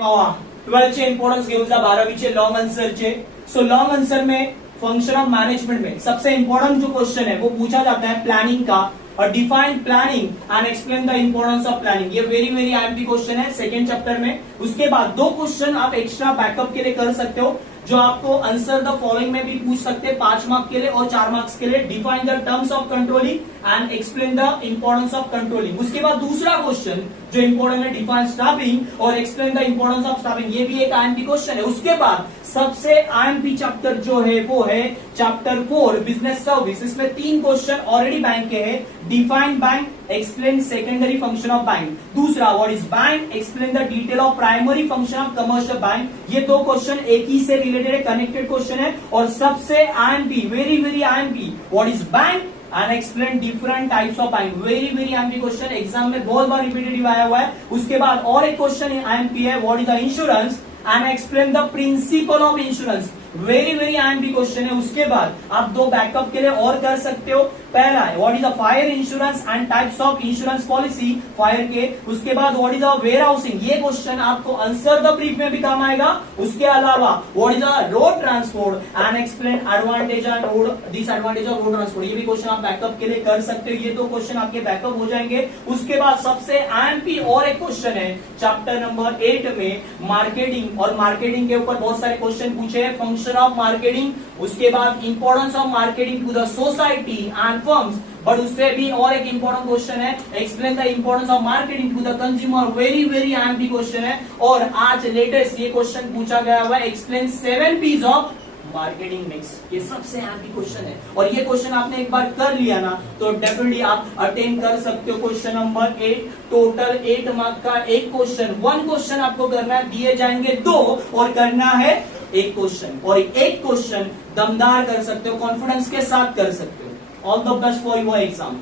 12चे importance घेऊन जा 12वीचे long आंसरचे. So long answer में फंक्शन ऑफ मैनेजमेंट में सबसे इंपॉर्टेंट जो क्वेश्चन है वो पूछा जाता है प्लानिंग का, और define planning and explain the importance of planning. ये वेरी वेरी आईएमपी क्वेश्चन है सेकंड चैप्टर में. उसके बाद 2 क्वेश्चन आप एक्स्ट्रा बैकअप के लिए कर सकते हो जो आपको आंसर द फॉलोइंग में भी पूछ सकते हैं 5 मार्क्स के लिए और 4 मार्क्स के लिए. Define the terms of controlling and explain the importance of controlling. उसके बाद दूसरा क्वेश्चन जो इंपॉर्टेंट है डिफाइन स्टाफिंग और explain the importance of staffing. ये भी एक आईएमपी क्वेश्चन है. उसके बाद सबसे आईएमपी चैप्टर जो है वो है चैप्टर 4 बिजनेस सर्विस. इसमें 3 क्वेश्चन ऑलरेडी बैंक के हैं. Define bank, explain secondary function of bank. दूसरा what is bank, explain the detail of primary function of commercial bank. ये 2 क्वेश्चन एक ही से रिलेटेड है, कनेक्टेड क्वेश्चन है. और सबसे IMP very very IMP what is bank and explain different types of bank. Very very IMP question, exam में बहुत बार repetitive आया हुआ है. उसके बाद और एक क्वेश्चन आईएमपी है what is the insurance and explain the principle of insurance. Very very IMP question है. उसके बाद आप 2 बैकअप के लिए और कर सकते हो. पहला है what is the fire insurance and types of insurance policy fire के. उसके बाद what is the warehousing. ये क्वेश्चन आपको आंसर द ब्रीफ में भी काम आएगा. उसके अलावा what is the road transport and explain advantage and road disadvantage of road transport. ये भी क्वेश्चन आप बैकअप के लिए कर सकते हो. ये 2 क्वेश्चन आपके बैकअप हो जाएंगे. उसके बाद सबसे आईएमपी और एक क्वेश्चन है चैप्टर नंबर 8 में मार्केटिंग, और मार्केटिंग के ऊपर बहुत सारे क्वेश्चन पूछे हैं. फंक्शन ऑफ मार्केटिंग, उसके बाद importance of marketing to the society and firms. But उससे भी और एक इंपॉर्टेंट क्वेश्चन है explain the importance of marketing to the consumer. Very very IMP question है. और आज लेटेस्ट ये क्वेश्चन पूछा गया हुआ है explain 7 Ps of marketing mix. ये सबसे आईएमपी क्वेश्चन है. और ये क्वेश्चन आपने एक बार कर लिया ना तो डेफिनेटली आप अटेंड कर सकते हो. क्वेश्चन नंबर 8, टोटल 8 मार्क का एक क्वेश्चन. 1 क्वेश्चन आपको करना है, दिए जाएंगे 2 और करना है एक क्वेश्चन. और एक क्वेश्चन दमदार कर सकते हो, कॉन्फिडेंस के साथ कर सकते हो. All the best for your exam.